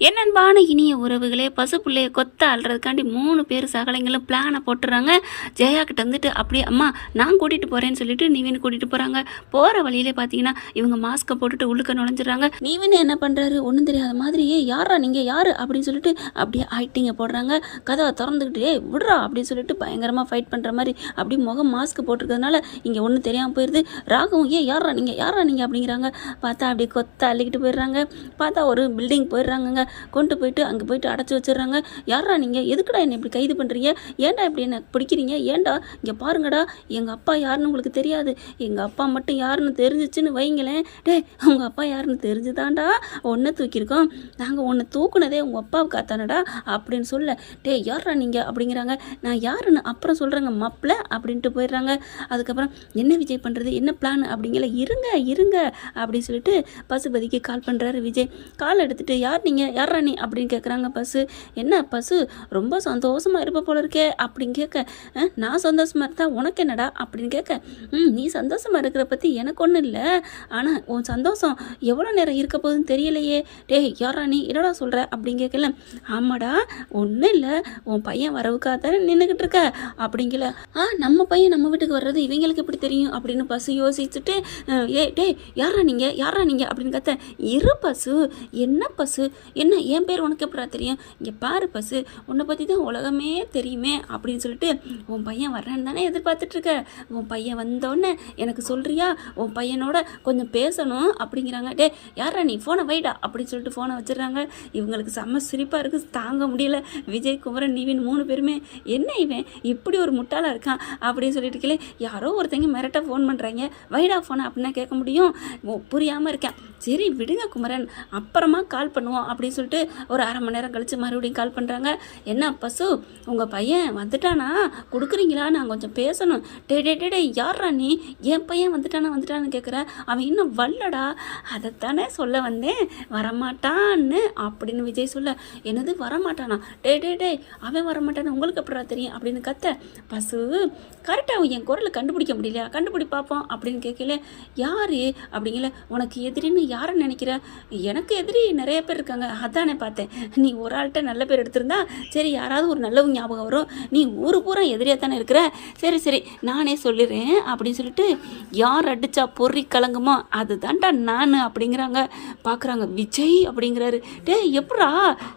என்னன்பான இனிய உறவுகளே பசுப்புள்ளைய கொத்த அல்றதுக்காண்டி மூணு பேர் சகலைங்களும் பிளானை போட்டுறாங்க. ஜெயா கிட்ட வந்துட்டு அப்படியே அம்மா நான் கூட்டிகிட்டு போகிறேன்னு சொல்லிட்டு நீவின் கூட்டிகிட்டு போகிறாங்க போகிற வழியிலே பார்த்தீங்கன்னா இவங்க மாஸ்க்கை போட்டுட்டு உள்ளுக்க நுழைஞ்சிடுறாங்க. நீவின் என்ன பண்ணுறாரு ஒன்றும் தெரியாத மாதிரியே யாரா நீங்கள் யார்? அப்படின்னு சொல்லிட்டு அப்படியே ஆக்டிங்க போடுறாங்க. கதவை திறந்துக்கிட்டு "ஏய், விடுறா அப்படின்னு சொல்லிட்டு பயங்கரமாக ஃபைட் பண்ணுற மாதிரி அப்படியே முகம் மாஸ்க் போட்டிருக்கிறதுனால இங்கே ஒன்றும் தெரியாமல் போயிடுது ராகவும் ஏன் யாரா நீங்கள் யாரா நீங்கள் அப்படிங்கிறாங்க. பார்த்தா அப்படியே கொத்த அள்ளிக்கிட்டு போயிடுறாங்க. பார்த்தா ஒரு பில்டிங் போயிடுறாங்கங்க. கொண்டு போயிட்டு அங்கே போயிட்டு அடைச்சி வச்சிடுறாங்க. யாரா நீங்கள் எதுக்குடா என்னை இப்படி கைது பண்ணுறீங்க ஏன்டா இப்படி என்ன பிடிக்கிறீங்க? ஏன்டா? இங்கே பாருங்கடா. எங்கள் அப்பா யாருன்னு உங்களுக்கு தெரியாது. எங்கள் அப்பா மட்டும் யாருன்னு தெரிஞ்சிச்சுன்னு வைங்களேன். டே உங்கள் அப்பா யாருன்னு தெரிஞ்சுதான்டா. ஒன்றை தூக்கியிருக்கோம். நாங்கள் ஒன்று தூக்குனதே உங்கள் அப்பாவுக்கு அத்தானடா அப்படின்னு சொல்ல. டேய் யாரா நீங்கள் அப்படிங்கிறாங்க. நான் யாருன்னு அப்புறம் சொல்கிறேங்க மப்பில் அப்படின்ட்டு போயிடுறாங்க. அதுக்கப்புறம் என்ன விஜய் பண்ணுறது என்ன பிளான் அப்படிங்கிற இருங்க இருங்க அப்படின்னு சொல்லிட்டு பசுபதிக்கு கால் பண்ணுறாரு விஜய். கால் எடுத்துகிட்டு யார் நீங்கள் யாரா நீ? அப்படின்னு கேட்குறாங்க பசு. என்ன பசு? ரொம்ப சந்தோஷமாக இருப்ப போல இருக்கே அப்படின்னு கேட்க நான் சந்தோஷமாக இருந்தால் உனக்கு என்னடா? அப்படின்னு கேட்க ம் நீ சந்தோஷமாக இருக்கிற பற்றி எனக்கு ஒன்றும் இல்லை. ஆனால் உன் சந்தோஷம் எவ்வளோ நேரம் இருக்க போகுதுன்னு தெரியலையே. டேய் யாரா நீ? என்னடா சொல்கிற அப்படின்னு கேட்கல ஆமாடா ஒன்றும் இல்லை. உன் பையன் வரவுக்காக தானே நின்றுக்கிட்டு இருக்க. அப்படிங்கல. ஆ நம்ம பையன் நம்ம வீட்டுக்கு வர்றது இவங்களுக்கு எப்படி தெரியும்? அப்படின்னு பசு யோசிச்சுட்டு ஏ டேய் யாரா நீங்கள் யாரா நீங்கள் அப்படின்னு கத்த இரு பசு. என்ன பசு? என்ன என் பேர் உனக்கு எப்படா தெரியும்? இங்கே பாரு பசு உன்னை பற்றி தான் உலகமே தெரியுமே அப்படின்னு சொல்லிட்டு உன் பையன் வர்றேன்னு தானே எதிர்பார்த்துட்ருக்க உன் பையன் வந்தோடனே எனக்கு சொல்கிறியா உன் பையனோட கொஞ்சம் பேசணும் அப்படிங்கிறாங்க. டே யாரா நீ? ஃபோனை வைடா அப்படின்னு சொல்லிட்டு ஃபோனை வச்சிடுறாங்க. இவங்களுக்கு செம்ம சிரிப்பாக இருக்குது தாங்க முடியல. விஜய் குமரன் நிவின் மூணு பேருமே என்ன இவன்? இப்படி ஒரு முட்டாளாக இருக்கான்? அப்படின்னு சொல்லிட்டு இருக்கலே யாரோ ஒருத்தங்க மிரட்ட ஃபோன் பண்ணுறாங்க வைடா ஃபோனை அப்படின்னா கேட்க முடியும். புரியாமல் இருக்கேன். சரி விடுங்க குமரன். அப்புறமா கால் பண்ணுவோம். அப்படின்னு சொல்லிட்டு ஒரு அரை மணி நேரம் கழித்து மறுபடியும் கால் பண்ணுறாங்க என்ன பசு உங்கள் பையன் வந்துட்டானா? கொடுக்குறீங்களா? நான் கொஞ்சம் பேசணும். டே டே டே டே யார்ரா நீ? என் பையன் வந்துட்டானா வந்துட்டான்னு கேட்குற அவன் இன்னும் வரலடா. அதைத்தானே சொல்ல வந்தேன். வரமாட்டான்னு அப்படின்னு விஜய் சொல்ல. என்னது வரமாட்டானா? டே டே டே அவன் வரமாட்டான்னு உங்களுக்கு அப்புறம் தெரியும்? அப்படின்னு கத்த. பசு கரெக்டாக என் குரலை கண்டுபிடிக்க முடியலையா? கண்டுபிடி பார்ப்போம் அப்படின்னு கேட்கல யார்? அப்படிங்கல. உனக்கு எதிரின்னு யாரை நினைக்கிற? எனக்கு எதிரி நிறைய பேர் இருக்காங்க. அதானே பார்த்தேன். நீ ஒரு ஆள்கிட்ட நல்ல பேர் எடுத்திருந்தா சரி யாராவது ஒரு நல்லவங்க ஞாபகம் வரும். நீ ஊரு பூரா எதிரியாக தானே இருக்கிற? சரி சரி நானே சொல்லிடுறேன் அப்படின்னு சொல்லிட்டு யார் அடித்தா பொறி கலங்குமோ? அதுதான்டா நான் அப்படிங்கிறாங்க. பார்க்குறாங்க விஜய் அப்படிங்கிறாரு. டேய் எப்படா?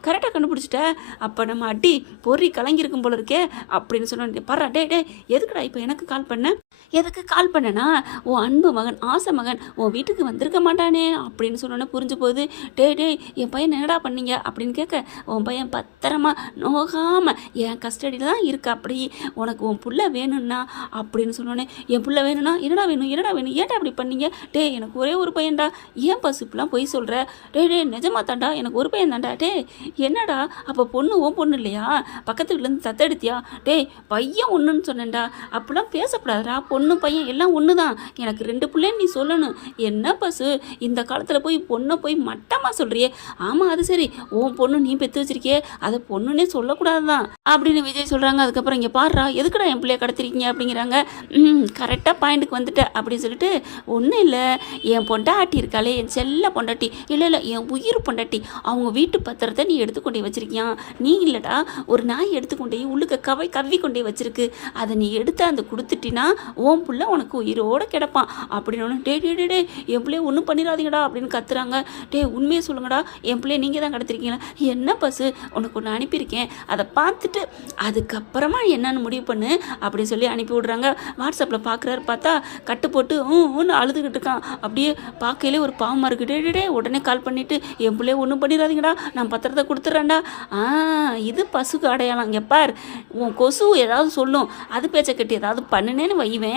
கரெக்டாக கண்டுபிடிச்சிட்ட. அப்போ நம்ம அடி பொறி கலங்கியிருக்கும் போல இருக்கே அப்படின்னு சொன்னேன் பாரா டே டே எதுக்குடா இப்போ எனக்கு கால் பண்ண? எதுக்கு கால் பண்ணனா உன் அன்பு மகன் ஆசை மகன் உன் வீட்டுக்கு வந்திருக்க மாட்டானே அப்படின்னு சொன்னோன்னே புரிஞ்சு போகுது. டே டேய் என் பையன் என்னடா பண்ணீங்க? அப்படின்னு கேட்க உன் பையன் பத்திரமா நோகாமல் என் கஸ்டடியில் தான் இருக்கு. அப்படி உனக்கு உன் புள்ள வேணும்னா அப்படின்னு சொன்னோன்னே என் புள்ள வேணும்னா என்னடா வேணும்? என்னடா வேணும்? ஏன்டா அப்படி பண்ணீங்க? டே எனக்கு ஒரே ஒரு பையன்டா. ஏன் பசுப்புலாம் பொய் சொல்கிற டே டேய் நிஜமா தாண்டா எனக்கு ஒரு பையன் தாண்டா டே என்னடா? அப்போ பொண்ணு ஓ பொண்ணு இல்லையா? பக்கத்து வீட்டிலேருந்து தத்தெடுத்தியா? டேய் பையன் ஒன்றுன்னு சொன்னேன்டா. அப்படிலாம் பேசக்கூடாதுடா. பொண்ணு பையன் எல்லாம் ஒன்று தான் எனக்கு ரெண்டு பிள்ளைன்னு நீ சொல்லணும். என்ன பசு? இந்த காலத்தில் போய் பொண்ணை போய் மட்டமாக சொல்கிறியே ஆமாம் அது சரி. உன் பொண்ணு நீ பெற்று வச்சிருக்கியே. அதை பொண்ணுன்னே சொல்லக்கூடாது தான் அப்படின்னு விஜய் சொல்கிறாங்க அதுக்கப்புறம் இங்கே பாடுறா எதுக்குடா என் பிள்ளைய கடத்திருக்கீங்க அப்படிங்கிறாங்க. ம் கரெக்டாக பாயிண்ட்டுக்கு வந்துட்ட அப்படின்னு சொல்லிட்டு ஒன்றும் இல்லை. என் பொண்டாட்டி இருக்காளே. என் செல்ல பொண்டாட்டி. இல்லை இல்லை. என் உயிர் பொண்டாட்டி. அவங்க வீட்டு பத்திரத்தை நீ எடுத்துக்கொண்டே வச்சிருக்கியா? நீ இல்லைடா. ஒரு நாய் எடுத்துக்கொண்டே உள்ளுக்க கவை கவ்வி கொண்டே வச்சிருக்கு. அதை நீ எடுத்து அந்த கொடுத்துட்டினா ஓம் புள்ள உனக்கு உயிரோட கிடப்பான். அப்படின்னு டே டே டே டே என் பிள்ளைய ஒன்றும் பண்ணிடாதீங்கடா. அப்படின்னு கத்துறாங்க. டே உண்மையை சொல்லுங்கடா. என் பிள்ளைய நீங்கள் தான் கிடத்திருக்கீங்களா? என்ன பசு? உனக்கு ஒன்று அனுப்பியிருக்கேன். அதை பார்த்துட்டு அதுக்கப்புறமா என்னன்னு முடிவு பண்ணு. அப்படி சொல்லி அனுப்பி விடுறாங்க. வாட்ஸ்அப்பில் பார்க்குறாரு பார்த்தா கட்டு போட்டு ஊன்னு அழுதுகிட்டு இருக்கான். அப்படியே பார்க்கையிலே ஒரு பாவமாக இருக்கு டே டே, உடனே கால் பண்ணிவிட்டு என் பிள்ளைய ஒன்றும் பண்ணிடாதீங்கடா. நான் பத்திரத்தை கொடுத்துட்றேன்டா ஆ இது பசுக்கு அடையாளம். இங்கே பார். உன் கொசு ஏதாவது சொல்லும். அது பேச்சை கட்டி ஏதாவது பண்ணுனேன்னு வைவேன்.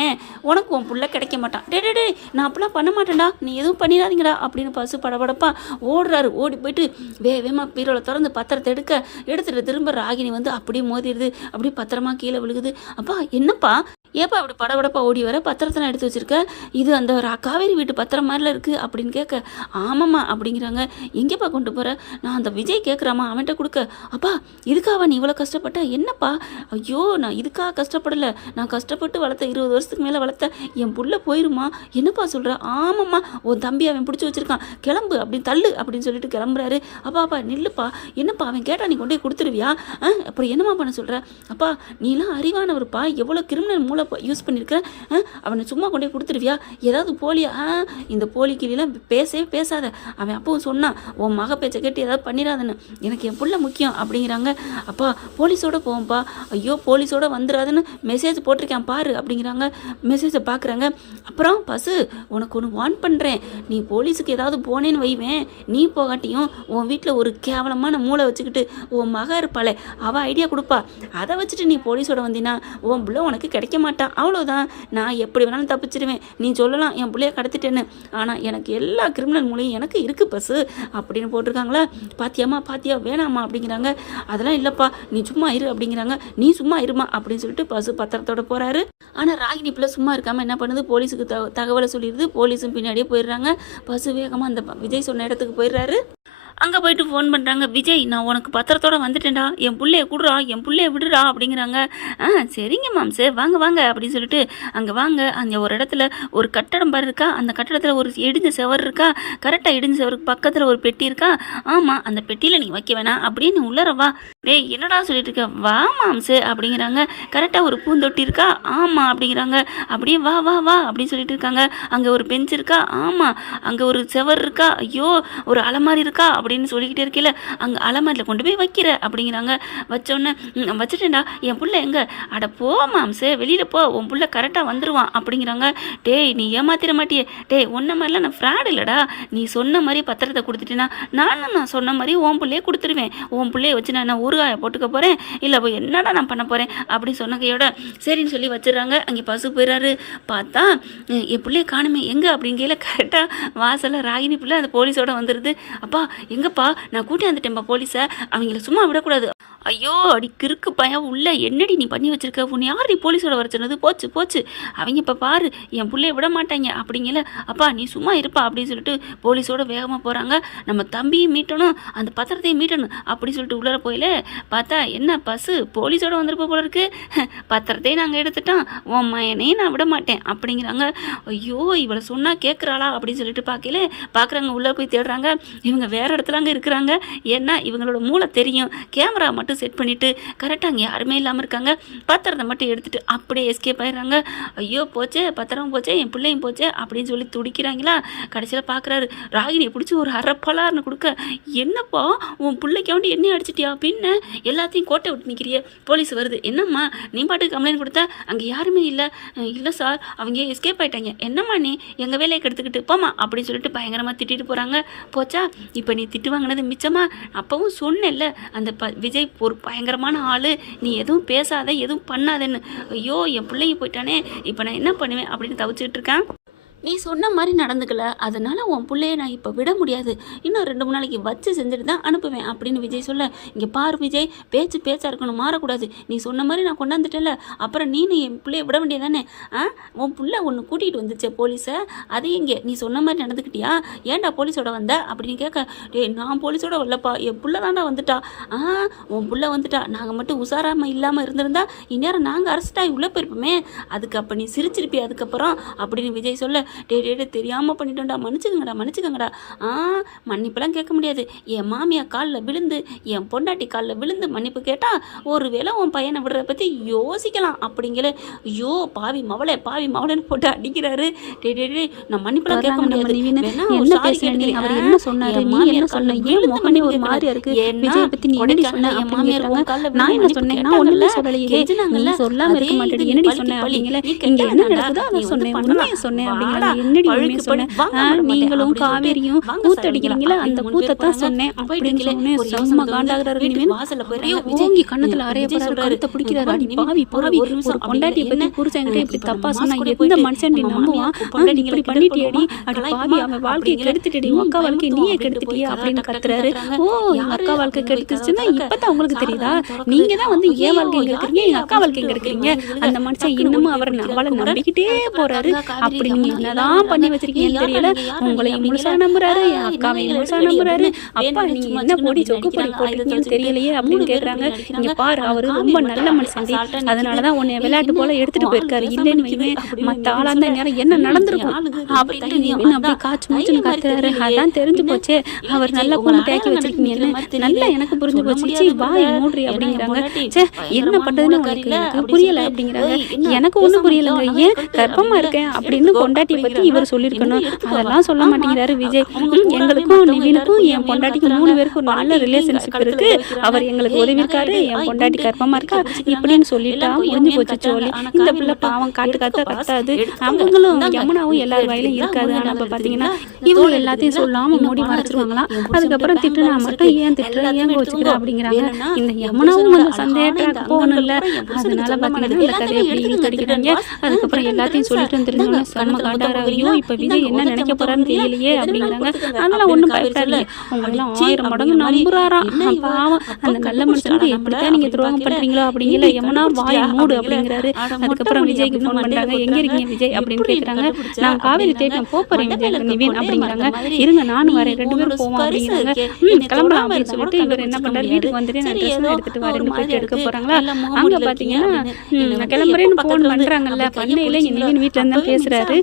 உனக்கு உன் புள்ள கிடைக்க மாட்டான் டே டே டே நான் அப்படிலாம் பண்ண மாட்டேன்டா. நீ எதுவும் பண்ணிடாதீங்கடா அப்படின்னு பசு படபடப்பா ஓடுறாரு. ஓடி போயிட்டு வே வேமா பீரோல திறந்து பத்திரத்தை எடுக்க எடுத்துட்டு திரும்ப ராகினி வந்து அப்படியே மோதிடுது. அப்படியே பத்திரமா கீழே விழுகுது. அப்பா என்னப்பா? ஏப்பா அப்படி படபடப்பா ஓடி வர? பத்திரத்தை நான் எடுத்து வச்சிருக்க. இது அந்த ஒரு காவேரி வீட்டு பத்திரம் மாதிரில இருக்குது அப்படின்னு கேட்க ஆமாம்மா அப்படிங்கிறாங்க. எங்கேப்பா கொண்டு போகிற நான் அந்த விஜய் கேட்குறாமா அவன்கிட்ட கொடுக்க. அப்பா இதுக்காவா நீ இவ்வளோ கஷ்டப்பட்ட? என்னப்பா? ஐயோ நான் இதுக்காக கஷ்டப்படலை. நான் கஷ்டப்பட்டு வளர்த்த இருபது வருஷத்துக்கு மேலே வளர்த்த என் புள்ள போயிருமா? என்னப்பா சொல்கிற ஆமாம்மா உன் தம்பி அவன் பிடிச்சி வச்சிருக்கான். கிளம்பு அப்படின்னு தள்ளு அப்படின்னு சொல்லிட்டு கிளம்புறாரு. அப்பா அப்பா நில்லுப்பா. என்னப்பா அவன் கேட்டால் நீ கொண்டு போய் கொடுத்துருவியா? ஆ அப்புறம் என்னம்மா பண்ண சொல்கிற அப்பா நீலாம் அறிவானவருப்பா. எவ்வளோ கிரிமினல் மூளை யூஸ் பண்ணியிருக்கிறேன் அவனை சும்மா கொண்டே கொடுத்துருவியா? ஏதாவது போலியா? ஆ இந்த போலி கிளிலாம் பேசவே பேசாத. அவன் அப்பவும் சொன்னான் உன் மக பேச்சை கேட்டு ஏதாவது பண்ணிடாதுன்னு எனக்கு என் பிள்ளை முக்கியம் அப்படிங்கிறாங்க. அப்பா போலீஸோட போவோம்ப்பா. ஐயோ போலீஸோட வந்துடாதுன்னு மெசேஜ் போட்டிருக்கேன் பாரு அப்படிங்கிறாங்க. மெசேஜை பார்க்குறாங்க அப்புறம் பசு உனக்கு ஒன்று வார்ன் பண்ணுறேன் நீ போலீஸுக்கு ஏதாவது போனேன்னு வைவேன். நீ போகாட்டியும் உன் வீட்டில் ஒரு கேவலமான மூளை வச்சுக்கிட்டு உன் மக இருப்பாளே அவள் ஐடியா கொடுப்பா. அதை வச்சுட்டு நீ போலீஸோட வந்தீங்கன்னா உன் பிள்ளை உனக்கு கிடைக்க மாட்டேன் அவ்வளோதான் நான் எப்படி வேணாலும் தப்பிச்சிடுவேன் நீ சொல்லலாம் என் பிள்ளைய கடத்திட்டேன்னு. ஆனால் எனக்கு எல்லா கிரிமினல் மூலையும் எனக்கு இருக்குது பஸ்ஸு அப்படின்னு போட்டிருக்காங்களா? பாத்தியாம்மா பாத்தியா? வேணாம்மா அப்படிங்கிறாங்க. அதெல்லாம் இல்லைப்பா நீ சும்மா இரு அப்படிங்கிறாங்க. நீ சும்மா இருமா அப்படின்னு சொல்லிட்டு பசு பத்திரத்தோட போகிறாரு ஆனால் ராகினி பிள்ளை சும்மா இருக்காமல் என்ன பண்ணுது? போலீஸுக்கு த தகவலை சொல்லிடுது. போலீஸும் பின்னாடியே போயிடுறாங்க. பசு வேகமாக அந்த விஜய் சொன்ன இடத்துக்கு போயிடுறாரு. அங்கே போயிட்டு ஃபோன் பண்ணுறாங்க விஜய் நான் உனக்கு பத்திரத்தோட வந்துட்டேன்டா. என் பிள்ளைய கொடுறா என் பிள்ளைய விடுறா அப்படிங்கிறாங்க. ஆ சரிங்க மேம் சார் வாங்க வாங்க அப்படின்னு சொல்லிட்டு அங்கே வாங்க. அந்த ஒரு இடத்துல ஒரு கட்டடம் பாரு இருக்கா? அந்த கட்டடத்தில் ஒரு இடிஞ்ச செவர் இருக்கா? கரெக்டாக இடிஞ்ச செவருக்கு பக்கத்தில் ஒரு பெட்டி இருக்கா? ஆமாம் அந்த பெட்டியில் நீ வைக்க வேணாம் அப்படின்னு நீ டேய் என்னடா சொல்லிட்டு இருக்க வா மாம்சு அப்படிங்கிறாங்க. கரெக்டாக ஒரு பூந்தொட்டி இருக்கா? ஆமாம் அப்படிங்கிறாங்க. அப்படியே வா வா வா அப்படின்னு சொல்லிட்டு இருக்காங்க அங்கே ஒரு பெஞ்ச் இருக்கா? ஆமாம் அங்கே ஒரு செவர் இருக்கா? ஐயோ ஒரு அலமாரி இருக்கா? அப்படின்னு சொல்லிக்கிட்டே இருக்கையில அங்கே அலமாரியில் கொண்டு போய் வைக்கிற அப்படிங்கிறாங்க. வச்சோன்னே வச்சுட்டேன்டா. என் புள்ள எங்கே? அட போ மாம்சே வெளியில் போ. உன் புள்ள கரெக்டாக வந்துடுவான் அப்படிங்கிறாங்க. டேய் நீ ஏமாத்திர மாட்டியே. டேய் ஒன்ன மாதிரிலாம் நான் ஃப்ராட் இல்லைடா. நீ சொன்ன மாதிரி பத்திரத்தை கொடுத்துட்டேன்னா நானும் நான் சொன்ன மாதிரி உன் பிள்ளையே கொடுத்துருவேன். உன் பிள்ளைய வச்சு நான் ஒரு ஊறுகாயை போட்டுக்க போகிறேன் இல்லை போய் என்னடா நான் பண்ண போகிறேன் அப்படின்னு சொன்ன கையோட சரின்னு சொல்லி வச்சிடறாங்க. அங்கே பசு போயிடுறாரு பார்த்தா "ம், என் பிள்ளைய காணுமே எங்கே? அப்படிங்கையில் கரெக்டாக வாசலில் ராகினி பிள்ளை அந்த போலீஸோட வந்துடுது அப்பா எங்கப்பா? நான் கூட்டி வந்துட்டேன்ப்பா போலீஸை. அவங்கள சும்மா விடக்கூடாது. ஐயோ அடி கிறுக்கு பையன் உள்ள. என்னடி நீ பண்ணி வச்சிருக்க? உன்னை யார் நீ போலீஸோட வர சொன்னது? போச்சு போச்சு. அவங்க இப்போ பாரு என் பிள்ளைய விட மாட்டாங்க. அப்படிங்கல அப்பா நீ சும்மா இருப்பா அப்படின்னு சொல்லிட்டு போலீஸோட வேகமாக போகிறாங்க நம்ம தம்பியும் மீட்டணும் அந்த பத்திரத்தையும் மீட்டணும் அப்படி சொல்லிட்டு உள்ளர போயில பார்த்தா என்ன பஸ்ஸு போலீஸோட வந்திருப்ப போல இருக்கு. பத்திரத்தையும் நாங்கள் எடுத்துட்டோம். உன் மயனையும் நான் விட மாட்டேன் அப்படிங்கிறாங்க. ஐயோ இவளை சொன்னால் கேட்குறாளா அப்படின்னு சொல்லிட்டு பார்க்கல பார்க்குறாங்க உள்ளே போய் தேடுறாங்க. இவங்க வேற இடத்துல அங்கே இருக்கிறாங்க. ஏன்னா இவங்களோட மூளை தெரியும். கேமரா மட்டும் செட் பண்ணிட்டு கரெக்டாக அங்கே யாருமே இல்லாமல் இருக்காங்க. பத்திரத்தை மட்டும் எடுத்துட்டு அப்படியே எஸ்கேப் ஆயிடுறாங்க. ஐயோ போச்சே பத்திரம் போச்சே என் பிள்ளையும் போச்சே அப்படின்னு சொல்லி துடிக்கிறாங்களா? கடைசியில் பார்க்குறாரு ராகினி பிடிச்சி ஒரு அரைப்பலார்னு கொடுக்க. என்னப்பா உன் பிள்ளைக்காண்டி என்ன அடிச்சிட்டியா? பின்ன எல்லாத்தையும் கோட்டை விட்டு நிற்கிறிய போலீஸ் வருது. என்னம்மா நீ பாட்டுக்கு கம்ப்ளைண்ட் கொடுத்த அங்கே யாருமே இல்லை. இல்லை சார் அவங்க எஸ்கேப் ஆயிட்டாங்க. என்னம்மா நீ எங்கள் வேலையை கெடுத்துக்கிட்டு? போமா அப்படின்னு சொல்லிட்டு பயங்கரமாக திட்டிட்டு போகிறாங்க போச்சா இப்போ நீ திட்டு வாங்கினது மிச்சமா? அப்பவும் சொன்னேன்ல அந்த ப விஜய் ஒரு பயங்கரமான ஆள். நீ எதுவும் பேசாத எதுவும் பண்ணாதேன்னு. ஐயோ என் பிள்ளைங்க போயிட்டானே. இப்போ நான் என்ன பண்ணுவேன் அப்படின்னு தவிச்சிட்டு இருக்கேன். நீ சொன்ன மாதிரி நடந்துக்கல. அதனால் உன் பிள்ளைய நான் இப்போ விட முடியாது. இன்னும் ரெண்டு மூணு நாளைக்கு வச்சு செஞ்சுட்டு தான் அனுப்புவேன் அப்படின்னு விஜய் சொல்ல. இங்கே பாரு விஜய் பேச்சு பேச்சாக இருக்கணும் மாறக்கூடாது. நீ சொன்ன மாதிரி நான் கொண்டாந்துட்டேல அப்புறம் நீனு என் பிள்ளைய விட வேண்டியதானே ஆ? உன் பிள்ளை ஒன்று கூட்டிகிட்டு வந்துச்சே போலீஸை அது எங்கே? நீ சொன்ன மாதிரி நடந்துக்கிட்டியா? ஏன்டா போலீஸோட வந்த? அப்படின்னு கேட்க டேய் நான் போலீஸோட வரலப்பா. என் பிள்ளை தாண்டா வந்துட்டா. ஆ? உன் பிள்ளை வந்துட்டா. நாங்கள் மட்டும் உசாராமல் இல்லாமல் இருந்திருந்தா இந்நேரம் நாங்கள் அரெஸ்ட் உள்ளே போயிருப்போமே. அதுக்கு அப்போ நீ சிரிச்சிருப்பி அதுக்கப்புறம்? அப்படின்னு விஜய் சொல்ல டே டே டே தெரியாமல் பண்ணிட்டோம்டா மன்னிச்சுக்கங்கடா மன்னிச்சுக்கங்கடா ஆ மன்னிப்பெல்லாம் கேட்க முடியாது என் மாமியா காலில் விழுந்து என் பொண்டாட்டி காலில் விழுந்து மன்னிப்பு கேட்டால் ஒரு வேளை உன் பையனை விடுறத பற்றி யோசிக்கலாம் அப்படிங்கிற ஐயோ பாவி மவளே பாவி மவளேன்னு போட்டு அடிக்கிறாரு டே டே டே நான் மன்னிப்பெல்லாம் கேட்க முடியாது என்ன sorry பேசுற நீ? கேட்டுக்கிறேன். அவர் என்ன சொன்னாரு? நீ என்ன சொன்ன? கால்ல ஏன் விழுந்து முகமே ஒரு மன்னிப்பு மாதிரியா இருக்கு? விஜயை பத்தி நீ என்னடி சொன்ன? மாமியார் நான் என்ன சொன்னேன்? நான் ஒண்ணுமே கேட்டாங்கல்ல? சொல்லலையே. கெஞ்சினாங்கல்ல? நீ சொல்லாம அதே இருக்க இது மாட்டேடி. நீ என்னடி பழிக்கு சொன்ன பழி. அப்படிங்கல. இங்க என்ன. நடக்குதோ அதை சொன்னேன். நீங்களும் காவேரியும் கூத்தடிக்கிறீங்களா? அந்த கூத்தத்தான் சொன்னேன். அப்படின்னு கண்ணத்துல அறைய போறாரு கருத்தை பிடிக்கிறாரு. அடி இப்படி தப்பா சொன்னா மனுஷன் நீ நம்புவான் பொண்டாட்டி இப்படி பண்ணிட்டியடி பாவி அவன் வாழ்க்கையை கெடுத்துட்டடி. அக்கா வாழ்க்கையை நீயே கெடுத்துட்டியா அப்படின்னு கத்துறாரு. ஓ எங்க அக்கா வாழ்க்கை கெடுத்துச்சுன்னா இப்பதான் உங்களுக்கு தெரியுதா நீங்க தான் வந்து ஏன் வாழ்க்கை இருக்கிறீங்க எங்க அக்கா வாழ்க்கை இருக்கிறீங்க அந்த மனுஷன் இன்னமும் அவர் அவளை நம்பிக்கிட்டே போறாரு அப்படின்னு என்னதான் பண்ணி வச்சிருக்கீங்கன்னு தெரியல. உங்களையும் முழுசா நம்புறாரு என் அக்காவையும் முழுசா நம்புறாரு. அப்பா நீங்க என்ன பொடி சொக்கு பொடி போட்டிருக்கீங்கன்னு தெரியலையே அப்படின்னு கேக்குறாங்க. இங்க பாரு அவரு ரொம்ப நல்ல மனுஷன் அதனாலதான் உன்னை விளையாட்டு போல எடுத்துட்டு போயிருக்காரு. இல்லைன்னு வைவேன் மத்த ஆளா இருந்தா நேரம் என்ன நடந்திருக்கும்? அப்படின்னு நீவின் காய்ச்சி மூச்சுன்னு காத்துறாரு. அதான் தெரிஞ்சு போச்சே. அவர் நல்ல பொண்ணு தேக்கி வச்சிருக்கீங்கன்னு நல்லா எனக்கு புரிஞ்சு போச்சு. சே வாய் மூடுறி அப்படிங்கிறாங்க சே என்ன பண்றதுன்னு உங்களுக்கு புரியல அப்படிங்கிறாங்க. எனக்கு ஒண்ணும் புரியலங்க ஏன் கர்ப்பமா இருக்கேன் அப்படின்னு கொண்டாட்டி பற்றி இவர் சொல்லியிருக்கணும். அதெல்லாம் சொல்ல மாட்டேங்கிறாரு விஜய். எங்களுக்கும் நிவினுக்கும் என் பொண்டாட்டிக்கு மூணு பேருக்கு ஒரு நல்ல ரிலேஷன்ஷிப் இருக்கு. அவர் எங்களுக்கு உதவியிருக்காரு என் பொண்டாட்டி கர்ப்பமா இருக்கா இப்படின்னு சொல்லிட்டா முடிஞ்சு போச்சு சொல்லி இந்த பிள்ளை பாவம் காட்டு காத்தா கத்தாது. அவங்களும் யமுனாவும் எல்லார் வயலும் இருக்காது. ஆனா இப்ப பாத்தீங்கன்னா இவங்க எல்லாத்தையும் சொல்லாம மூடி மறைச்சிருவாங்களாம் அதுக்கப்புறம் திட்டுனா மட்டும் ஏன் திட்டுறா? ஏன் கோச்சுக்கிறா? அப்படிங்கிறாங்க. இந்த யமுனாவும் கொஞ்சம் சந்தேகத்தை போகணும்ல. அதனால பாத்தீங்கன்னா இந்த கதையை அப்படி இழுத்தடிக்கிறாங்க அதுக்கப்புறம் எல்லாத்தையும் சொல்லிட்டு வந்துருந்தோம்னா செம்ம காட்டு பண்ணிட்டாரு ஐயோ இப்போ விஜய் என்ன நினைக்க போறான்னு தெரியலையே அப்படிங்கிறாங்க. அதெல்லாம் ஒன்றும் பயப்படல அவங்களாம் ஆயிரம் மடங்கு நம்புறாரா பாவம் அந்த நல்ல மனுஷனுக்கு எப்படித்தான் நீங்க துரோகம் பண்றீங்களோ அப்படிங்கல எமனா வாய் மூடு அப்படிங்கிறாரு. அதுக்கப்புறம் விஜய்க்கு ஃபோன் பண்றாங்க. எங்க இருக்கீங்க விஜய்? அப்படின்னு கேட்கறாங்க நான் காவேரி தேட்டம் போறேன் நிவின் அப்படிங்கிறாங்க. இருங்க நானும் வரேன். ரெண்டு பேரும் போவோம் அப்படிங்கிறாங்க. கிளம்பலாம் அப்படின்னு சொல்லிட்டு இவர் என்ன பண்றாரு? வீட்டுக்கு வந்துட்டு நான் ட்ரெஸ் எடுத்துட்டு வரேன். போயிட்டு எடுக்க போறாங்களா அங்க பாத்தீங்கன்னா கிளம்புறேன்னு போன் பண்றாங்கல்ல பண்ணையில நிவின் வீட்டுல இருந்தா பேசுறாரு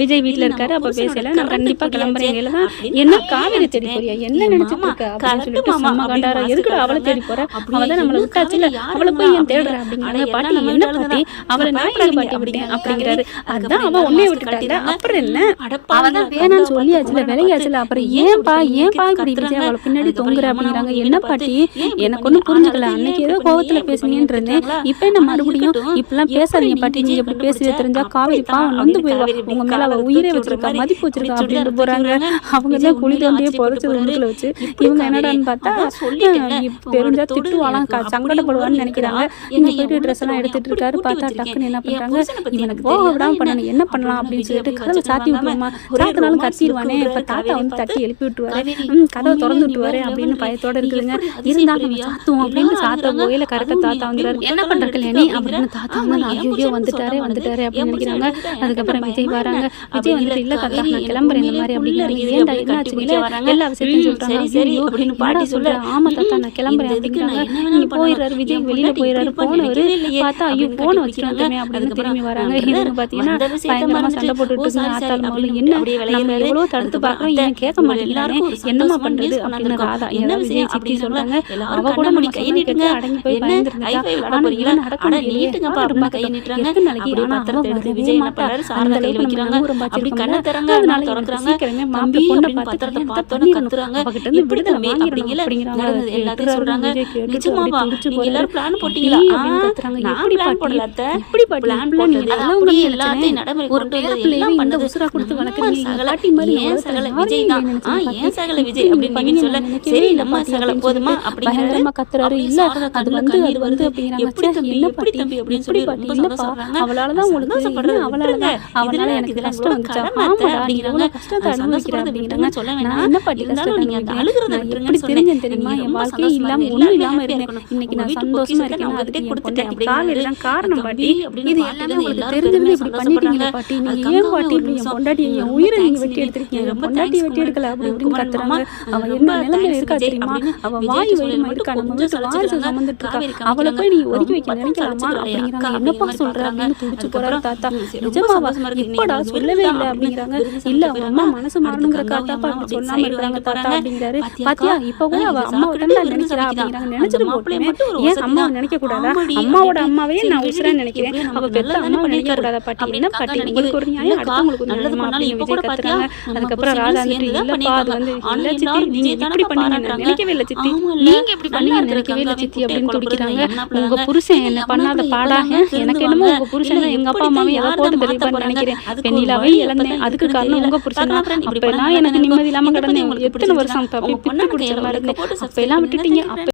விஜய் வீட்ல இருக்காரு அப்போ பேசல நான் கண்டிப்பா கிளம்புறேன் தான் என்ன காவேரி தேடி போறியா? என்ன நினைச்சிட்டு அம்மா கண்டாரா எதுக்கு அவளை தேடி போற? அவள் தான் விட்டாச்சு? இல்லை அவளை போய் ஏன் தேடுற அப்படிங்கிற பாட்டி என்ன பாட்டி? அவளை நான் பாட்டி விட்டேன்? அப்படிங்கிறாரு. அதுதான் அவன் உன்னைய விட்டு காட்டிடா அப்புறம் என்ன? அவன் தான் வேணாம்னு சொல்லியாச்சுல விலையாச்சுல. அப்புறம் ஏன்பா ஏன்பா இப்படி அவளை பின்னாடி தொங்குற அப்படிங்கிறாங்க. என்ன பாட்டி? எனக்கு ஒன்றும் புரிஞ்சுக்கல அன்னைக்கு ஏதோ கோவத்தில் பேசுனீங்கன்னு இருந்தேன் இப்ப என்ன மறுபடியும் இப்பெல்லாம் பேசாதீங்க பாட்டி நீங்க எப்படி பேசுறது தெரிஞ்சா காவேரி பாவம் நொந்து போயிடுவா உங்க மேல அவ உயிரை வச்சிருக்கா மதிப்பு வச்சிருக்கா அப்படின்னு போறாங்க. அவங்க தான் குழி தோண்டியே புதைச்சது உள்ள வச்சு இவங்க என்னடான்னு பார்த்தா தெரிஞ்சா திட்டுவாளாம் சங்கடப்படுவான்னு நினைக்கிறாங்க. இங்க போயிட்டு ட்ரெஸ் எல்லாம் எடுத்துட்டு இருக்காரு பார்த்தா டக்குன்னு என்ன பண்றாங்க? இவனுக்கு போக விடாம பண்ணணும் என்ன பண்ணலாம் அப்படின்னு சொல்லிட்டு கதவை சாத்தி விட்டுருமா? சாத்தினாலும் கத்திடுவானே இப்ப தாத்தா வந்து தட்டி எழுப்பி விட்டுருவாரு. கதவை திறந்து விட்டுவாரு அப்படின்னு பயத்தோட இருக்குதுங்க. இருந்தாலும் சாத்துவோம் அப்படின்னு சாத்த கோயில கரெக்டா தாத்தா வந்துறாரு என்ன பண்ற கல்யாணி அப்படின்னு தாத்தா வந்து ஐயோ வந்துட்டாரே வந்துட்டாரே அப்படின்னு நினைக்கிறாங்க அதுக்கப்புறம் விஜய் வராங்க சொல்றாங்க. விஜய் கிளம்புறேன் இந்த மாதிரி அப்படின்னு ஏன்டா என்ன சரி போன வச்சுக்கலாமே அப்படின்னு சண்டை போட்டுட்டு இருக்காங்க. என்ன? நம்ம எவ்வளவு தடுத்து பாக்குறோம் ஏன் கேட்க மாட்டேங்கிறாங்க என்னமா பண்றது? அப்படின்னு என்ன விஜய் சித்தி சொல்றாங்க அவ கூட நம்ம கை நீட்டுங்க. அடங்கி போய் பயந்துருந்தா ஆனா நடக்க முடியல திறக்கிறாங்க கண்ணை திறங்க அதனால திறக்கிறாங்க. தம்பி அப்படின்னு எல்லாத்தையும் சொல்றாங்க. நிஜமாவா? போட்டீங்களா? எல்லாத்தையும் நடைமுறை கொண்டு வந்தது எல்லாம் உசுரா கொடுத்து வளர்க்குறீங்க சகலாட்டி மாதிரி ஏன் சகல விஜய் தான்? ஆ ஏன் சகல விஜய்? அப்படின்னு சொல்ல. சரி போதுமா? அப்படிங்கிறது அது வந்து அப்படின்னு சொல்லி ரொம்ப சந்தோஷம் அவளால தான் எனக்கு கஷ்டம் வந்துச்சா ஆமாடா கஷ்டத்தை அது அனுபவிக்கிற சந்தோஷப்படுறது அப்படிங்கிறாங்க சொல்ல நான் வேணாம். என்ன பாட்டி இருந்தாலும் கஷ்டத்தை நீங்க அந்த அனுபவிக்கிறேன் அழுகுறத நான் விட்டுருங்கன்னு எப்படி சொன்னேன். தெரிஞ்சேன் தெரியுமா என் வாழ்க்கையே இல்லாம இல்லாம இருக்கணும். இன்னைக்கு நான் சந்தோஷமா இருக்கேன் அதுக்கு கொடுத்துட்டேன் தான் காரணம் பாட்டி இது எல்லாமே உங்களுக்கு தெரிஞ்சிருந்து இப்படி பண்ணிட்டீங்களே. பாட்டி நீங்க ஏன் பாட்டி இப்படி என் நிமிஷம் பொண்டாட்டி என் ரொம்ப உயிரை நீங்க வெட்டி. எடுத்திருக்கீங்க பொண்டாட்டி வெட்டி எடுக்கல அப்படி இப்படின்னு கத்துறாங்க அவ என்ன நிலைமை thanks இருக்கா தெரியுமா அப்படின்னு அவ விஜய்க்கு வாய் சொல்லி வயிறுமா மட்டும் இருக்கா நம்ம கொஞ்சம் வீட்டு வாரிசு சலிச்சுக்கிறாங்க. சுமந்துட்டு இருக்கா காவேரி அவளை போய் நீ. ஒதுக்கி வைக்க நினைக்கலாமா. அப்படிங்கிறாங்க என்னப்பா சொல்ற அப்படின்னு துடிச்சு போறாரு அதுக்கப்புறம், தாத்தா நிஜமாவா சொல்லவே இல்லை அப்படிங்கிறாங்க இல்ல அவன் அம்மா. மனசு மாறணுங்கிற காத்தாப்பா அப்படி சொல்லாம side இருக்காங்க வாங்கிட்டு தாத்தா. அப்படிங்கிறாரு பாத்தியா? இப்ப கூட அவ அம்மாவை தான் விருது நினைக்கிறா? அப்படிங்கிறாங்க நினைச்சிட்டு போட்டுமே ஏன் அம்மாவை தான். நினைக்க கூடாதா அம்மாவோட அம்மாவே நான். உசுரா நினைக்கிறேன் அவ பெத்த அம்மாவை நினைக்க. கூடாதா பாட்டி அப்படின்னு பாட்டி. உங்களுக்கு ஒரு நியாயம் அடுத்தவங்களுக்கு ஒரு நல்லது பண்ணாலும் இப்ப கூட பாத்தியா, அதுக்கப்புறம் ராதா இல்லப்பா அது வந்து. இல்ல சித்தி நீங்க இப்படி பண்ணீங்க. நினைக்கவே இல்லை சித்தி. நீங்க இப்படி பண்ணீங்க நினைக்கவே இல்லை சித்தி அப்படின்னு துடிக்கிறாங்க உங்க புருஷன். என்ன பண்ணாத பாடாக எனக்கு என்னமோ. உங்க புருஷன் எங்க அப்பா அம்மாவும் ஏதோ போட்டு மாத்த நினைக்கிறேன் நீலாவை இழந்தேன் அதுக்கு காரணம். உங்க புருஷன் அப்பெல்லாம் பண்ணா எனக்கு நிம்மதி இல்லாம. கிடந்தேன் எத்தனை வருஷம் பிடிச்ச மாதிரி இருந்தேன் அப்பெல்லாம் subscribe விட்டுட்டீங்க. அப்ப